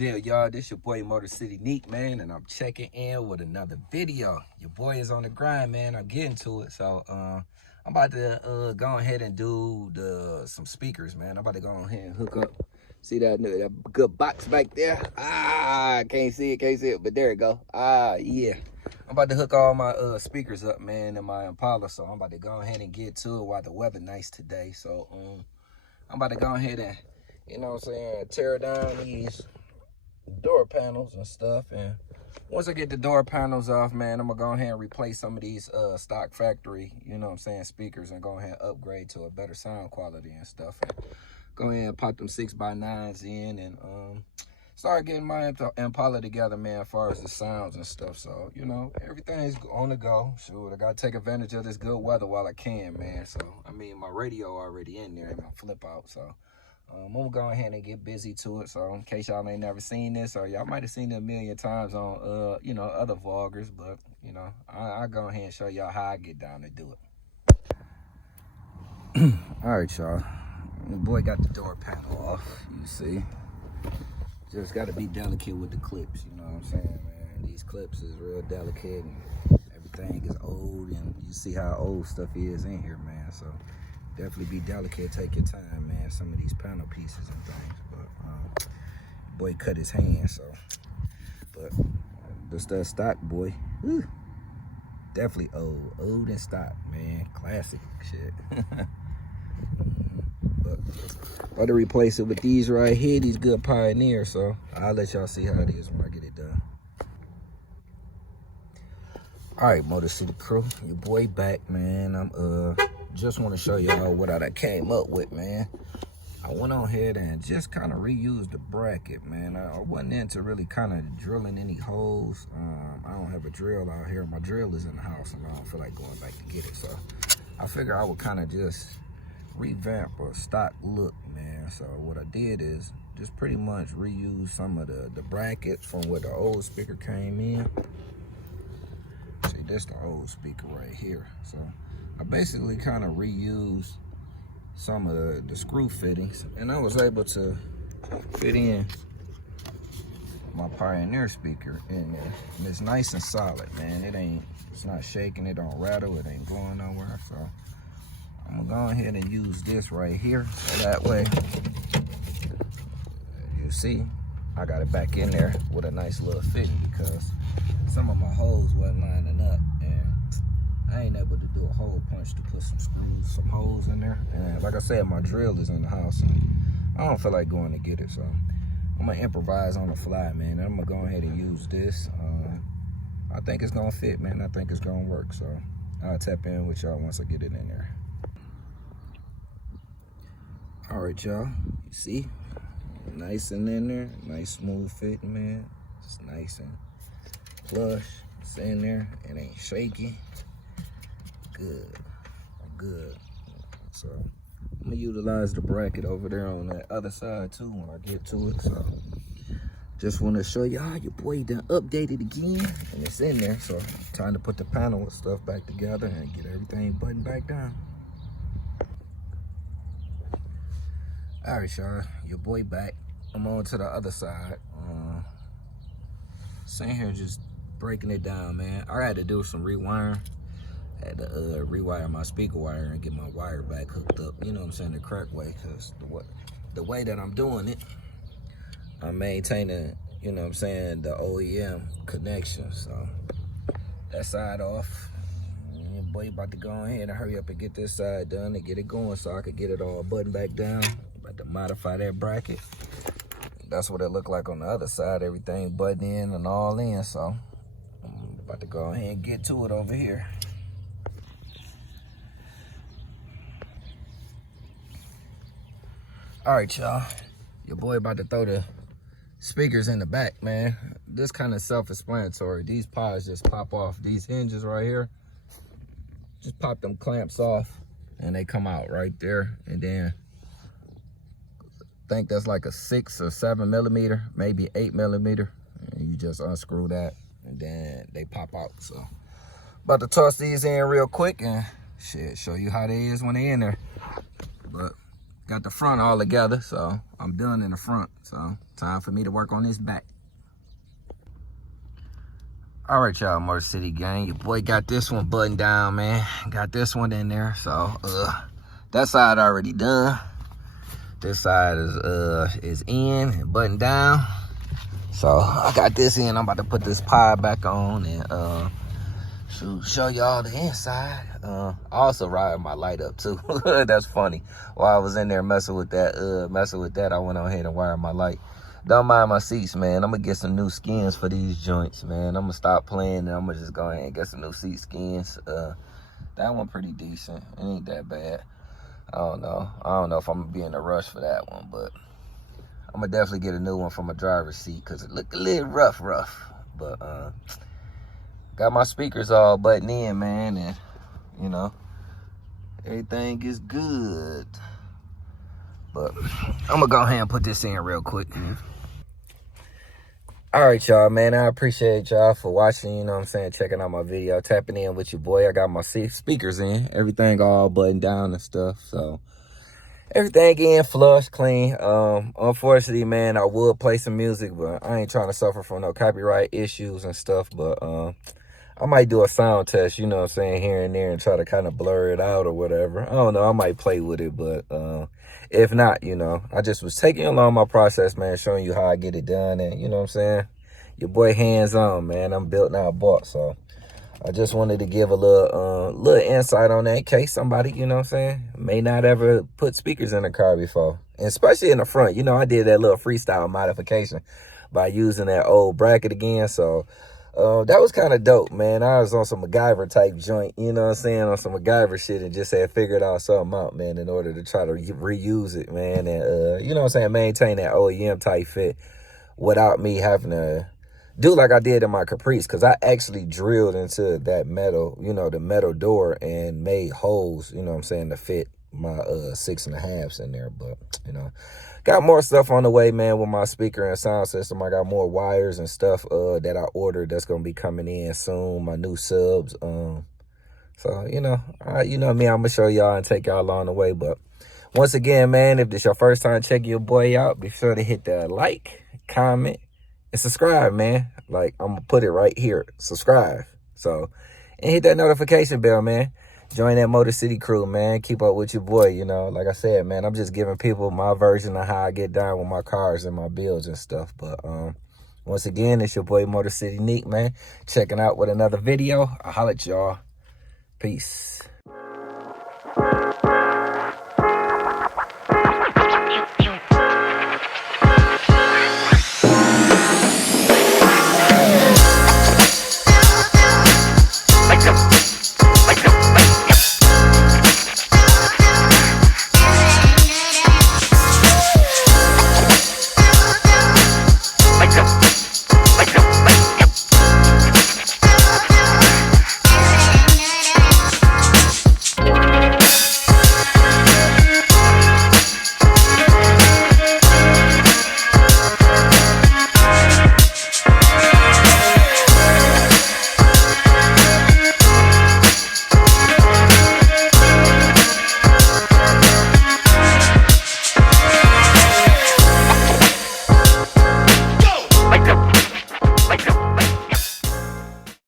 deal, y'all? This your boy Motor City Neek, man, and I'm checking in with another video. Your boy is on the grind, man. I'm getting to it. So I'm about to go ahead and do some speakers, man. I'm about to go ahead and hook up. See that good box back there? Can't see it, but there it go. Yeah. I'm about to hook all my speakers up, man, in my Impala. So I'm about to go ahead and get to it while the weather nice today. So I'm about to go ahead and, you know what I'm saying, tear down these door panels and stuff. And once I get the door panels off, man, I'm gonna go ahead and replace some of these stock factory, you know what I'm saying, speakers, and go ahead and upgrade to a better sound quality and stuff. And go ahead and pop them 6x9s in and start getting my Impala together, man, as far as the sounds and stuff. So, you know, everything's on the go. Shoot, I gotta take advantage of this good weather while I can, man. So, I mean, my radio already in there and my flip out. So, I'm gonna go ahead and get busy to it. So, in case y'all ain't never seen this, or y'all might have seen it a million times on, you know, other vloggers, but, you know, I'll go ahead and show y'all how I get down to do it. All right, y'all. The boy got the door panel off, you see. Just got to be delicate with the clips, you know what I'm saying, man? These clips is real delicate, and everything is old, and you see how old stuff is in here, man. So definitely be delicate, take your time, man. Some of these panel pieces and things, but boy cut his hand, so. But this stuff stock, boy. Whew. Definitely old and stock, man. Classic shit. About to replace it with these right here, these good Pioneers. So I'll let y'all see how it is when I get it done. All right, Motor City crew, your boy back, man. I'm just want to show y'all what I done came up with, man. I went on ahead and just kind of reused the bracket, man. I wasn't into really kind of drilling any holes. I don't have a drill out here. My drill is in the house, and I don't feel like going back to get it. So I figure I would kind of just revamp a stock look, man. So what I did is just pretty much reuse some of the brackets from where the old speaker came in. See, this the old speaker right here. So I basically kind of reused some of the screw fittings, and I was able to fit in my Pioneer speaker in there. And it's nice and solid, man. It's not shaking, it don't rattle, it ain't going nowhere. So I'm gonna go ahead and use this right here, so that way, you see, I got it back in there with a nice little fitting, because some of my holes wasn't lining up, and I ain't able to do a hole punch to put some screws, some holes in there. And like I said, my drill is in the house, and I don't feel like going to get it, so I'm gonna improvise on the fly, man. I'm gonna go ahead and use this. I think it's gonna fit, man. I think it's gonna work, so I'll tap in with y'all once I get it in there. All right, y'all, you see, nice and in there, nice smooth fitting, man. It's nice and plush. It's in there, it ain't shaky. Good. So I'm gonna utilize the bracket over there on that other side too when I get to it. So just want to show y'all your boy done updated again, and it's in there. So time to put the panel and stuff back together and get everything buttoned back down. All right, y'all, your boy back. I'm on to the other side. Sitting here just breaking it down, man. I had to do some rewiring. Had to rewire my speaker wire and get my wire back hooked up, you know what I'm saying, the correct way, because the way that I'm doing it, I'm maintaining, you know what I'm saying, the OEM connection. So that side off. Your boy about to go ahead and hurry up and get this side done and get it going so I could get it all buttoned back down. About to modify that bracket. That's what it looked like on the other side, everything buttoned in and all in. So I'm about to go ahead and get to it over here. All right, y'all, your boy about to throw the speakers in the back, man. This kind of self-explanatory. These pods just pop off. These hinges right here, just pop them clamps off and they come out right there. And then I think that's like a 6 or 7 millimeter, maybe 8 millimeter. And you just unscrew that and then they pop out. So about to toss these in real quick and shit, show you how they is when they in there. But got the front all together, so I'm done in the front. So time for me to work on this back. All right, y'all, Motor City gang. Your boy got this one buttoned down, man. Got this one in there. So that side already done. This side is in and buttoned down. So I got this in. I'm about to put this pod back on and show y'all the inside. I also riding my light up too. That's funny. While I was in there messing with that, I went on ahead and wired my light. Don't mind my seats, man. I'm gonna get some new skins for these joints, man. I'm gonna stop playing and I'm gonna just go ahead and get some new seat skins. That one pretty decent. It ain't that bad. I don't know if I'm gonna be in a rush for that one, but I'm gonna definitely get a new one for my driver's seat because it look a little rough. But got my speakers all buttoned in, man, and you know, everything is good. But I'm gonna go ahead and put this in real quick. All right, y'all, man. I appreciate y'all for watching, you know what I'm saying, checking out my video, tapping in with your boy. I got my speakers in, everything all buttoned down and stuff. So everything in, flush, clean. Unfortunately, man, I would play some music, but I ain't trying to suffer from no copyright issues and stuff. But I might do a sound test, you know what I'm saying, here and there and try to kind of blur it out or whatever. I don't know. I might play with it, but if not, you know, I just was taking along my process, man, showing you how I get it done. And, you know what I'm saying, your boy hands-on, man. I'm built, not bought. So I just wanted to give a little insight on that in case somebody, you know what I'm saying, may not ever put speakers in a car before. And especially in the front. You know, I did that little freestyle modification by using that old bracket again. So that was kind of dope, man. I was on some MacGyver type joint, you know what I'm saying, on some MacGyver shit, and just had figured out something out, man, in order to try to reuse it, man. And, you know what I'm saying, maintain that OEM type fit without me having to do like I did in my Caprice, because I actually drilled into that metal, you know, the metal door and made holes, you know what I'm saying, to fit my 6.5s in there. But, you know, got more stuff on the way, man, with my speaker and sound system. I got more wires and stuff that I ordered that's going to be coming in soon, my new subs. So, you know me, I'm going to show y'all and take y'all along the way. But once again, man, if this your first time checking your boy out, be sure to hit that like, comment, and subscribe, man. Like, I'm going to put it right here. Subscribe. So, and hit that notification bell, man. Join that Motor City crew, man. Keep up with your boy, you know. Like I said, man, I'm just giving people my version of how I get down with my cars and my builds and stuff. But once again, it's your boy Motor City Neek, man. Checking out with another video. I'll holler at y'all. Peace.